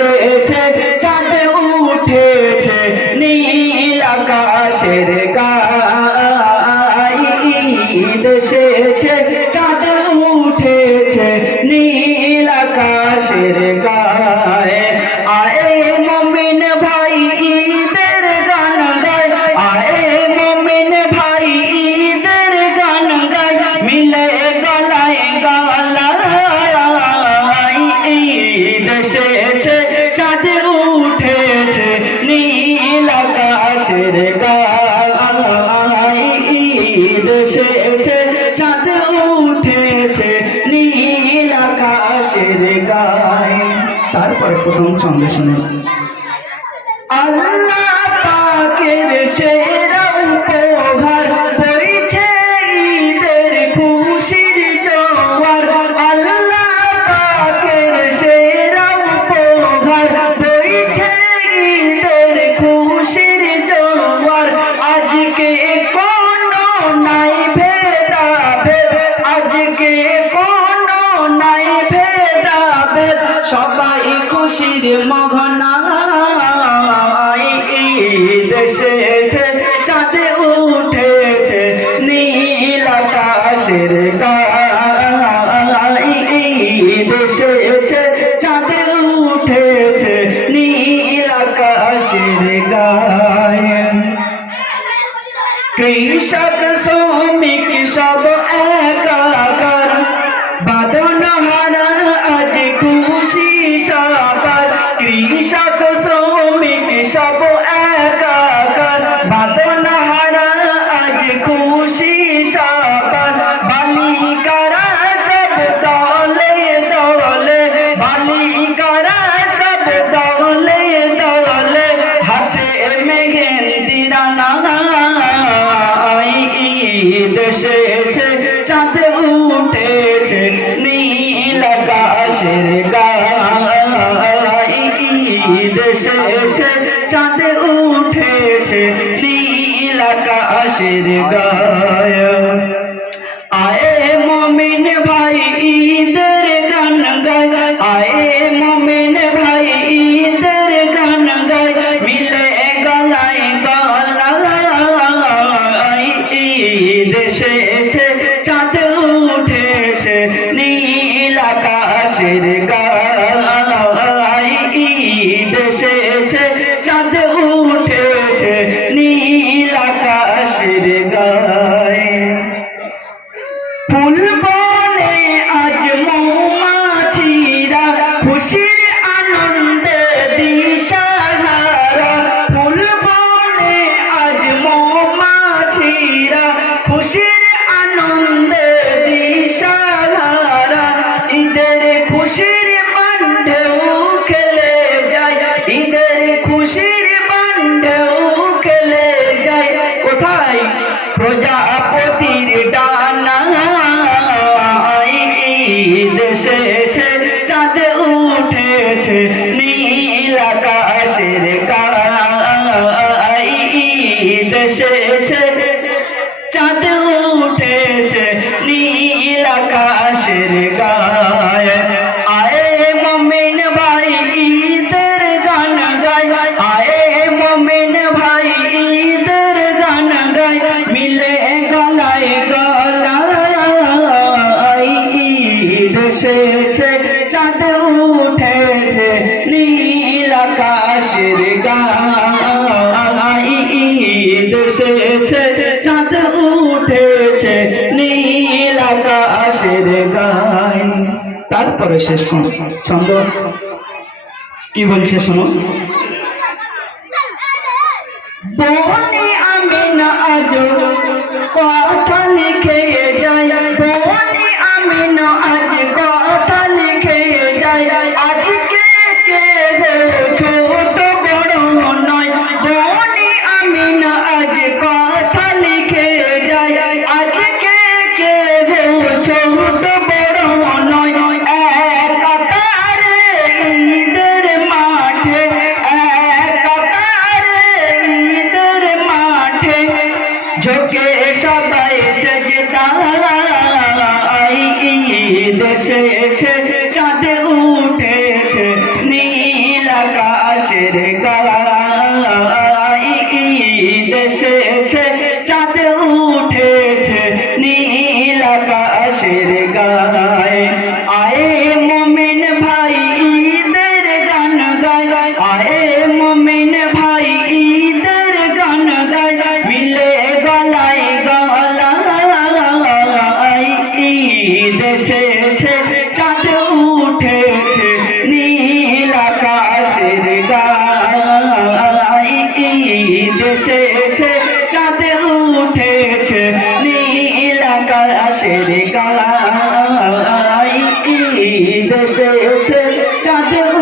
এসেছে। গাই তারপরে প্রথম ছন্দে শুনে আল্লাহ পাকের সেই খুশির মগনায় দেশে চাঁদে উঠেছে নীল আকাশের কাই দেশে চাঁদে উঠেছে নীল আকাশের গায়। কৃষক সো शिर गाया Hip-hop! Hey. আকাশের গাইদ এসেছে চাঁদ উঠেছে, নীল আকাশের গাই তারপরে শেষ ছন্দ। কি বলছে শোনো? বনে আমি না আজ আকাশের কালাই দেশে চাঁদের